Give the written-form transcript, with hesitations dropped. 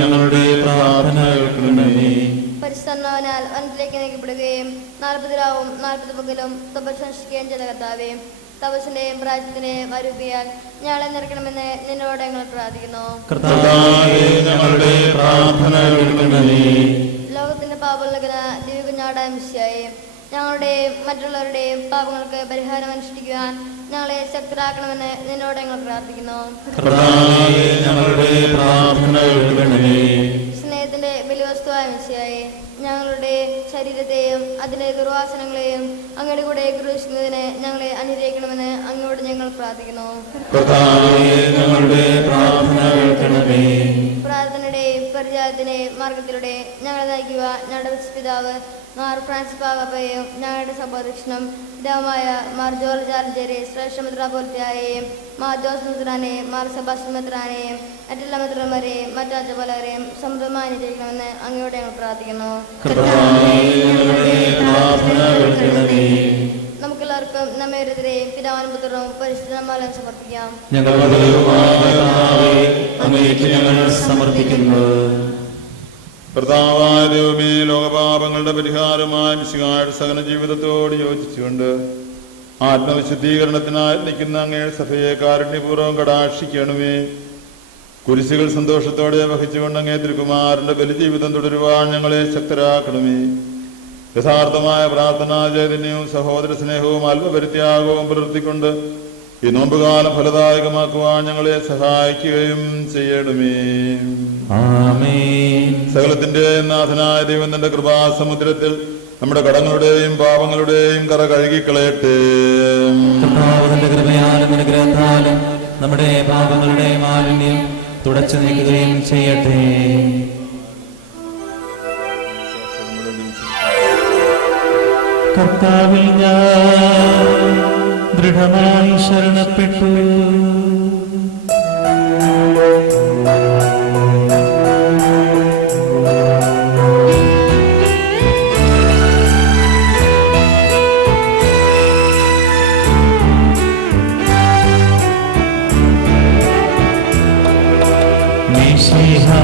ഞങ്ങളുടെ പ്രാർത്ഥന കേൾക്കണമേ. പരിശുദ്ധനാമനാൽ വനത്തിലേക്ക് നീക്കപ്പെടുകയും 40 രാവും 40 പകലും തപസ് അനുഷ്ഠിക്കുകയും ചെയ്ത കർത്താവേ, തപസ്സിന്റെയും പ്രായത്തിന്റെയും അരൂപിയാൽ ഞങ്ങളെ നിറയ്ക്കണമെന്ന് നിന്നോട് ഞങ്ങൾ പ്രാർത്ഥിക്കുന്നു. ഞങ്ങളുടെ പ്രാർത്ഥന കേൾക്കണമേ. ലോകത്തിന്റെ പാപമുള്ള ദിവ്യകുഞ്ഞാടായ മിശിഹായേ, ഞങ്ങളുടെയും മറ്റുള്ളവരുടെയും പാപങ്ങൾക്ക് പരിഹാരം അനുഷ്ഠിക്കുവാൻ ഞങ്ങളെ ശക്തരാക്കണമെന്ന് നിന്നോട് ഞങ്ങൾ പ്രാർത്ഥിക്കുന്നു. സ്നേഹത്തിന്റെ ബലിവസ്തുവായ മിശിഹായേ, ഞങ്ങളുടെ ശരീരത്തെയും അതിന്റെ ദുർവാസനങ്ങളെയും അങ്ങയുടെ കൂടെ ക്രൂശിക്കുന്നതിന് ഞങ്ങളെ അനുഗ്രഹിക്കണമെന്ന് അങ്ങോട്ട് ഞങ്ങൾ പ്രാർത്ഥിക്കുന്നു. പ്രാർത്ഥനയുടെ പരിചാരത്തിന്റെ മാർഗത്തിലൂടെ ഞങ്ങളെ നയിക്കുക ഞങ്ങളുടെ പിതാവ് മാർ ഫ്രാൻസിസ് പാപ്പയും ഞങ്ങളുടെ സഭാധ്യക്ഷനും പിതാവുമായ മാർ ജോർജ് ആലഞ്ചേരി ശ്രേഷ്ഠ മെത്രാപ്പൊലീത്തയെയും മാർ ജോസ് മെത്രാനെയും മാർ സെബാസ്റ്റ്യൻ മെത്രാനെയും മറ്റുള്ള മെത്രാന്മാരെയും മറ്റാചാര്യരെയും സമൃദ്ധമായി അനുഗ്രഹിക്കണമെന്ന് അങ്ങയോട് ഞങ്ങൾ പ്രാർത്ഥിക്കുന്നു. നമുക്കെല്ലാവർക്കും നമ്മെതിരെയും പിതാവിനും പുത്രനും പരിശുദ്ധന്മാരെ സമർപ്പിക്കാം. കർത്താവായ ദൈവമേ, ലോകപാപങ്ങളുടെ പരിഹാരമായ മിശിഹായുടെ സകല ജീവിതത്തോട് യോജിച്ചുകൊണ്ട് ആത്മവിശുദ്ധീകരണത്തിനായി നിൽക്കുന്ന അങ്ങയുടെ സഭയെ കാരുണ്യപൂർവ്വം കടാക്ഷിക്കണമേ. കുരിശുകൾ സന്തോഷത്തോടെ വഹിച്ചുകൊണ്ട് അങ്ങേ തിരുകുമാരന്റെ ബലിജീവിതം തുടരുവാൻ ഞങ്ങളെ ശക്തരാക്കണമേ. യഥാർത്ഥമായ പ്രാർത്ഥനാ ചൈതന്യവും സഹോദര സ്നേഹവും അല്പപരിത്യാഗവും പുലർത്തിക്കൊണ്ട് ഈ നോമ്പുകാലം ഫലദായകമാക്കുവാൻ ഞങ്ങളെ സഹായിക്കുകയും ചെയ്യണമേ. സകലത്തിന്റെ നാഥനായ ദൈവം തന്റെ കൃപാസമുദ്രത്തിൽ നമ്മുടെ കടങ്ങളുടെയും പാപങ്ങളുടെയും കറ കഴുകിക്കളയട്ടെ. അനുഗ്രഹത്താലും നമ്മുടെ പാപങ്ങളുടെ മാലിന്യം തുടച്ചു നീക്കുകയും ചെയ്യട്ടെ. കർത്താവിൽ ഞാൻ ദൃഢമായി ശരണപ്പെട്ടു. മിശിഹാ